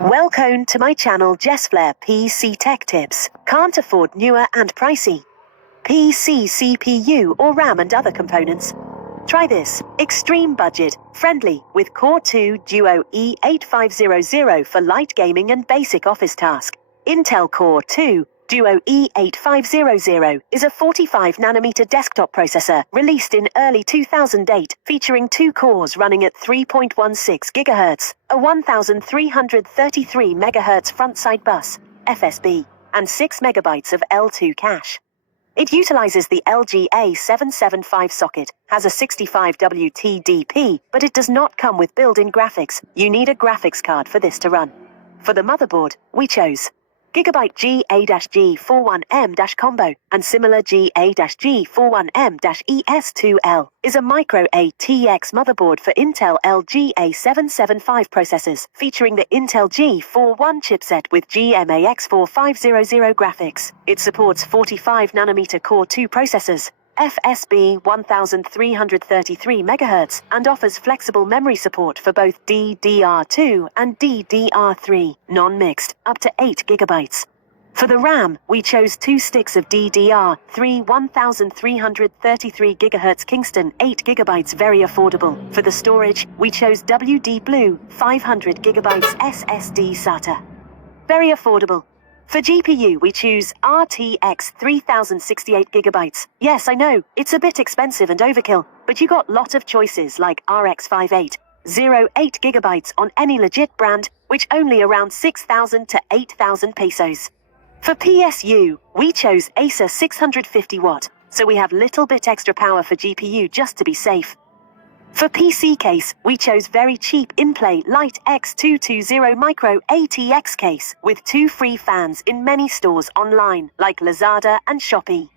Welcome to my channel JessFlair PC Tech Tips. Can't afford newer and pricey PC, CPU or RAM and other components? Try this. Extreme budget, friendly with Core 2 Duo E8500 for light gaming and basic office task. Intel Core 2 Duo E8500 is a 45nm desktop processor released in early 2008, featuring 2 cores running at 3.16 GHz, a 1333 MHz front-side bus, FSB, and 6 MB of L2 cache. It utilizes the LGA775 socket, has a 65W TDP, but it does not come with built-in graphics. You need a graphics card for this to run. For the motherboard, we chose Gigabyte GA-G41M-Combo, and similar GA-G41M-ES2L is a micro ATX motherboard for Intel LGA775 processors, featuring the Intel G41 chipset with GMAX4500 graphics. It supports 45nm Core 2 processors, FSB 1333 MHz, and offers flexible memory support for both DDR2 and DDR3, non-mixed, up to 8 GB. For the RAM, we chose 2 sticks of DDR3 1333 GHz Kingston 8 GB, very affordable. For the storage, we chose WD Blue 500 GB SSD SATA. Very affordable. For GPU, we choose RTX 3068 GB. Yes, I know, it's a bit expensive and overkill, but you got lot of choices like RX58, 08 GB on any legit brand, which only around 6,000 to 8,000 pesos. For PSU, we chose Acer 650 watt, so we have little bit extra power for GPU just to be safe. For PC case, we chose very cheap in-play Light X220 Micro ATX case with 2 free fans in many stores online like Lazada and Shopee.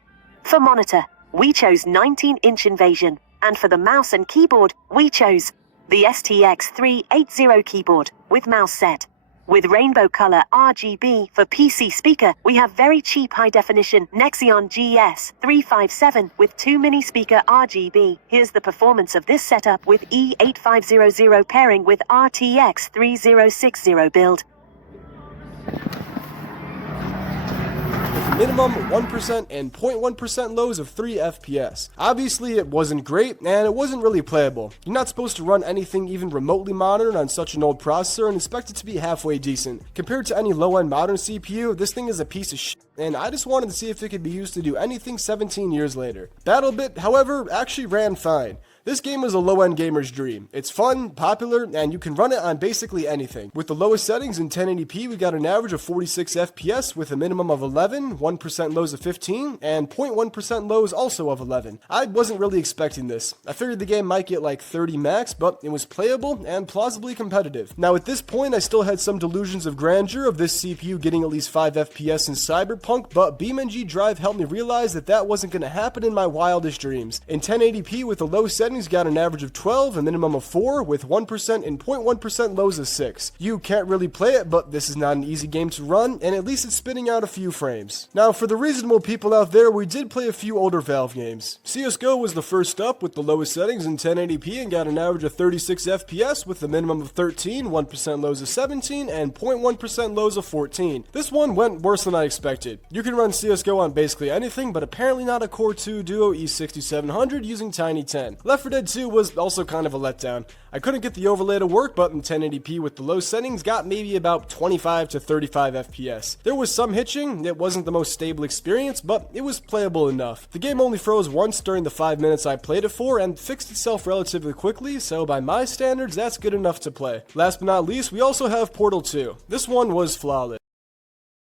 For monitor, we chose 19-inch Invasion, and for the mouse and keyboard, we chose the STX 380 keyboard with mouse set. With rainbow color RGB for PC speaker, we have very cheap high-definition Nexion GS357 with 2 mini speaker RGB. Here's the performance of this setup with E8500 pairing with RTX 3060 build. Minimum 1% and 0.1% lows of 3 FPS. Obviously it wasn't great and it wasn't really playable. You're not supposed to run anything even remotely modern on such an old processor and expect it to be halfway decent. Compared to any low-end modern CPU, this thing is a piece of shit, and I just wanted to see if it could be used to do anything 17 years later. BattleBit, however, actually ran fine. This game is a low-end gamer's dream. It's fun, popular, and you can run it on basically anything. With the lowest settings in 1080p, we got an average of 46 FPS with a minimum of 11, 1% lows of 15, and 0.1% lows also of 11. I wasn't really expecting this. I figured the game might get like 30 max, but it was playable and plausibly competitive. Now at this point, I still had some delusions of grandeur of this CPU getting at least 5 FPS in Cyberpunk, but BeamNG Drive helped me realize that that wasn't going to happen in my wildest dreams. In 1080p with the low settings, got an average of 12, a minimum of 4, with 1% and 0.1% lows of 6. You can't really play it, but this is not an easy game to run, and at least it's spitting out a few frames. Now, for the reasonable people out there, we did play a few older Valve games. CSGO was the first up with the lowest settings in 1080p and got an average of 36 FPS with a minimum of 13, 1% lows of 17, and 0.1% lows of 14. This one went worse than I expected. You can run CSGO on basically anything, but apparently not a Core 2 Duo E6700 using Tiny 10. Left 4 Dead 2 was also kind of a letdown. I couldn't get the overlay to work, but in 1080p with the low settings got maybe about 25 to 35 FPS. There was some hitching, it wasn't the most stable experience, but it was playable enough. The game only froze once during the 5 minutes I played it for and fixed itself relatively quickly, so by my standards that's good enough to play. Last but not least, we also have Portal 2. This one was flawless.